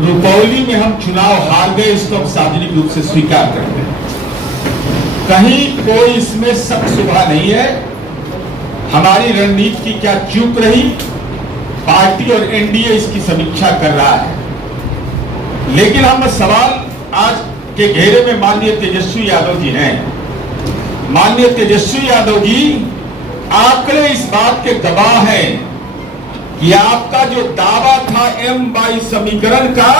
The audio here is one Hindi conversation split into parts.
रुपौली में हम चुनाव हार गए, इसको हम सार्वजनिक रूप से स्वीकार करते हैं। कहीं कोई इसमें शक शुबा नहीं है। हमारी रणनीति की क्या चूक रही, पार्टी और एनडीए इसकी समीक्षा कर रहा है। लेकिन हम सवाल आज के घेरे में माननीय तेजस्वी यादव जी हैं। माननीय तेजस्वी यादव जी, आंकड़े इस बात के गवाह हैं कि आपका जो दावा था M22 समीकरण का,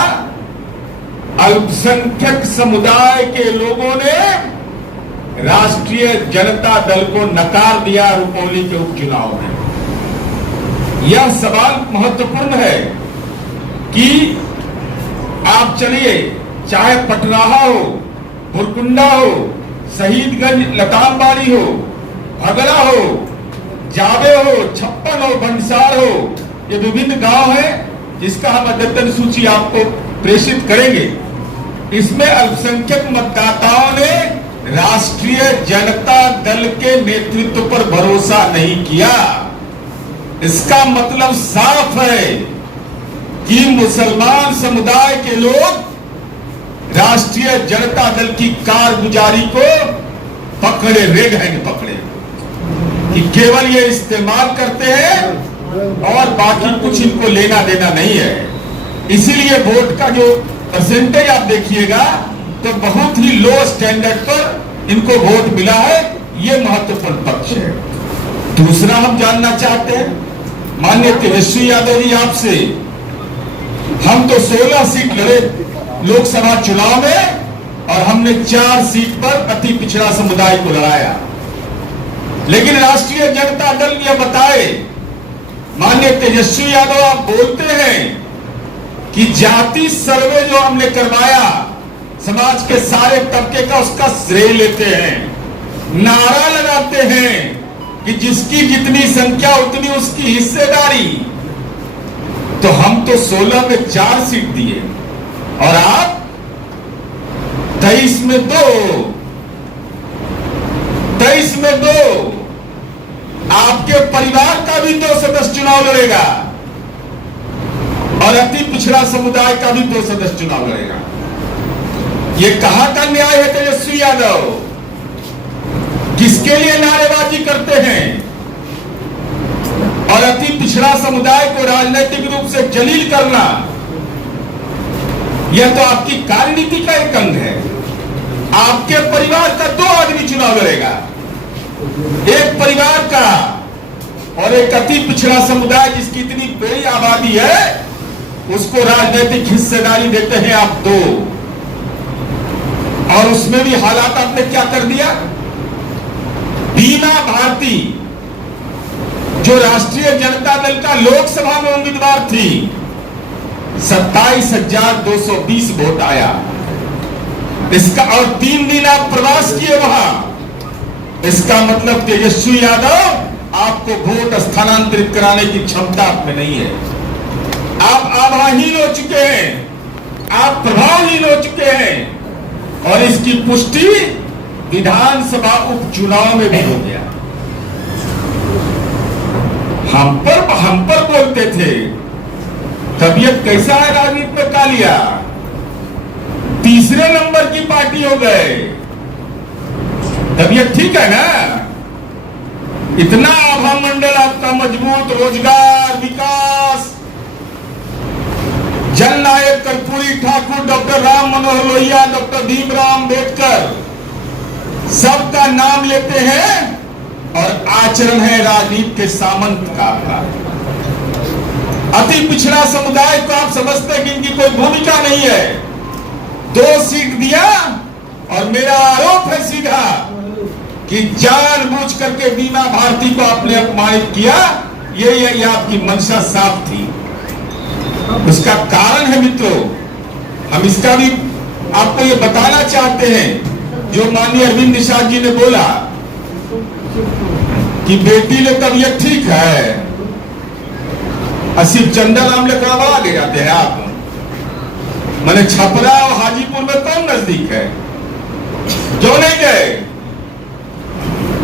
अल्पसंख्यक समुदाय के लोगों ने राष्ट्रीय जनता दल को नकार दिया रुपौली के उपचुनाव में। यह सवाल महत्वपूर्ण है कि आप चलिए, चाहे पटराहा हो, बुरकुंडा हो, शहीदगंज लतामबाड़ी हो, भगड़ा हो, जावे हो, छप्पन हो, बंसार हो, ये विभिन्न गांव हैं जिसका हम अद्यतन सूची आपको प्रेषित करेंगे। इसमें अल्पसंख्यक मतदाताओं ने राष्ट्रीय जनता दल के नेतृत्व पर भरोसा नहीं किया। इसका मतलब साफ है कि मुसलमान समुदाय के लोग राष्ट्रीय जनता दल की कारगुजारी को पकड़े, रेड हैंड पकड़े, कि केवल ये इस्तेमाल करते हैं और बाकी कुछ इनको लेना देना नहीं है। इसीलिए वोट का जो परसेंटेज आप देखिएगा तो बहुत ही लो स्टैंडर्ड पर इनको वोट मिला है। ये महत्वपूर्ण पक्ष है। दूसरा हम जानना चाहते हैं माननीय तेजस्वी यादव जी आपसे, हम तो 16 सीट लड़े लोकसभा चुनाव में और हमने 4 सीट पर अति पिछड़ा समुदाय को लड़ाया। लेकिन राष्ट्रीय जनता दल ये बताए, माननीय तेजस्वी यादव आप बोलते हैं कि जाति सर्वे जो हमने करवाया समाज के सारे तबके का, उसका श्रेय लेते हैं, नारा लगाते हैं कि जिसकी जितनी संख्या उतनी उसकी हिस्सेदारी। तो हम तो 16 में 4 सीट दिए और आप 23 में 2, 23 में 2। आपके परिवार का भी 2 सदस्य चुनाव लड़ेगा और अति पिछड़ा समुदाय का भी 2 सदस्य चुनाव लड़ेगा। ये कहां का न्याय है तेजस्वी यादव? किसके लिए नारेबाजी करते हैं? और अति पिछड़ा समुदाय को राजनीतिक रूप से जलील करना, यह तो आपकी कार्यनीति का एक अंग है। आपके परिवार का 2 आदमी चुनाव लड़ेगा, एक परिवार का और एक अति पिछड़ा समुदाय जिसकी इतनी बड़ी आबादी है, उसको राजनीतिक हिस्सेदारी देते हैं आप 2। और उसमें भी हालात आपने क्या कर दिया? बीमा भारती जो राष्ट्रीय जनता दल का लोकसभा में उम्मीदवार थी, 27,220 वोट आया इसका, और 3 दिन आप प्रवास किए वहां। इसका मतलब तेजस्वी यादव आपको वोट स्थानांतरित कराने की क्षमता आप में नहीं है। आप आभाहीन हो चुके हैं, आप प्रभावहीन हो चुके हैं और इसकी पुष्टि विधानसभा उपचुनाव में भी हो गया। हम पर बोलते थे तबीयत कैसा है राजनीति में, कालिया तीसरे नंबर की पार्टी हो गए। तबीयत ठीक है ना? इतना आभा मंडल आपका मजबूत, रोजगार, विकास, जननायक कर्पूरी ठाकुर, डॉक्टर राम मनोहर लोहिया, डॉक्टर भीमराव अम्बेडकर, सबका नाम लेते हैं और आचरण है राजनीति के सामंत का। अति पिछड़ा समुदाय को आप समझते हैं कि इनकी कोई भूमिका नहीं है। 2 सीट दिया और मेरा आरोप है सीधा कि जानबूझ करके बीमा भारती को आपने अपमानित किया। ये आपकी मंशा साफ थी। उसका कारण है मित्रों, हम इसका भी आपको ये बताना चाहते हैं। जो माननीय अरविंद निषाद जी ने बोला कि बेटी ले तबीयत ठीक है, सिर्फ चंदन नाम लेकर आगे जाते हैं आप। मैंने छपरा और हाजीपुर में कौन नजदीक है जो नहीं गए?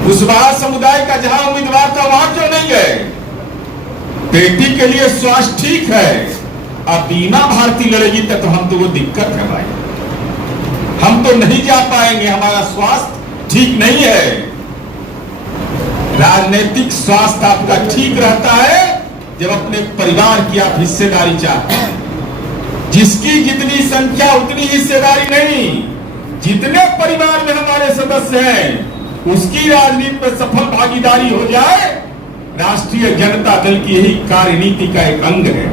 कुशवाहा समुदाय का जहां उम्मीदवार था वहां क्यों नहीं गए? बेटी के लिए स्वास्थ्य ठीक है, अब बीमा भारती लड़ेगी तो हम तो वो दिक्कत है भाई, हम तो नहीं जा पाएंगे, हमारा स्वास्थ्य ठीक नहीं है। राजनीतिक स्वास्थ्य आपका ठीक रहता है जब अपने परिवार की आप हिस्सेदारी चाहते हैं। जिसकी जितनी संख्या उतनी हिस्सेदारी नहीं, जितने परिवार में हमारे सदस्य हैं उसकी राजनीति में सफल भागीदारी हो जाए, राष्ट्रीय जनता दल की यही कार्यनीति का एक अंग है।